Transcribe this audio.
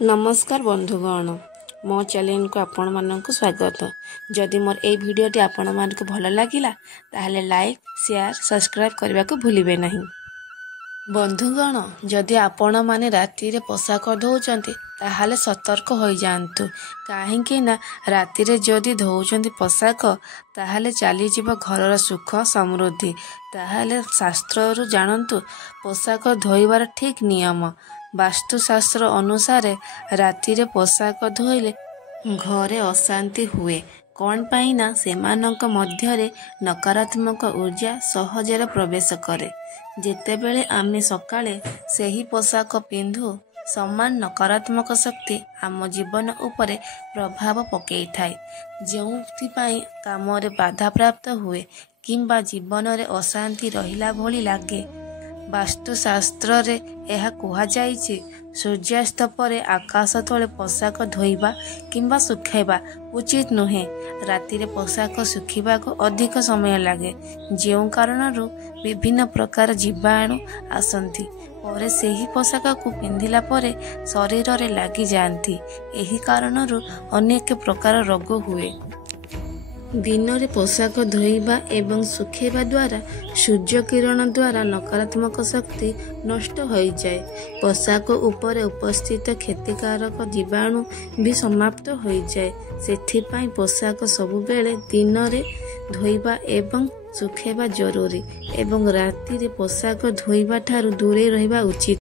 नमस्कार बंधुगण मो चैनल को आपण मानक स्वागत। जदि मोर ए भिडियोटी आपण मानक भल लगिला ताहले लाइक शेयर सब्सक्राइब करने को भूलिबे नहीं। बंधुगण जदि आपण माने राति रे पोशाक धोउचंती ताहले सतर्क हो जांतु, काहेकि ना राति रे जदि धोउचंती पोशाक ताहले चली जीव घरर सुख समृद्धि। ताहले शास्त्ररु जानंतु पोशाक धोइबार ठीक नियम। वास्तुशास्त्र अनुसार राति रे पोशाक धोइले घरे अशांति हुए। कौन पाइना सेमानक मध्यरे नकारात्मक ऊर्जा सहजरे प्रवेश करे। जेतेबेले आमे सकाळे सेही पोशाक पिंधु समान नकारात्मक शक्ति आम जीवन उपरे प्रभाव पकई थाए, जोथिपाई कामरे बाधा प्राप्त हुए किंबा जीवन रे अशांति रहिला भली लागे। वास्तुशास्त्र रे यह कुहा जाइछि सूर्यास्त परे आकाश तले पोशाक धोइबा किंबा सुखाइबा उचित नुहे। राति रे पोशाक सुखिबा को अधिक समय लागे, जेउ कारणरू विभिन्न प्रकार जीवाणु आसंती परे सेही पोशाक को पिंधिला परे शरीर रे लागी जांती। एही कारणरू अनेक प्रकार रोग हुए। दिन रे पोशाक धोइबा एवं सुखेबा द्वारा सूर्य किरण द्वारा नकारात्मक शक्ति नष्ट हो जाए। पोशाक उपरे उपस्थित क्षतिकारक जीवाणु भी समाप्त हो जाए। सेथिपाई पोशाक सबुबेले दिन रे धोइबा एवं सुखेबा जरूरी एवं राति रे पोशाक धोइबा ठारू दूरे रहिबा उचित।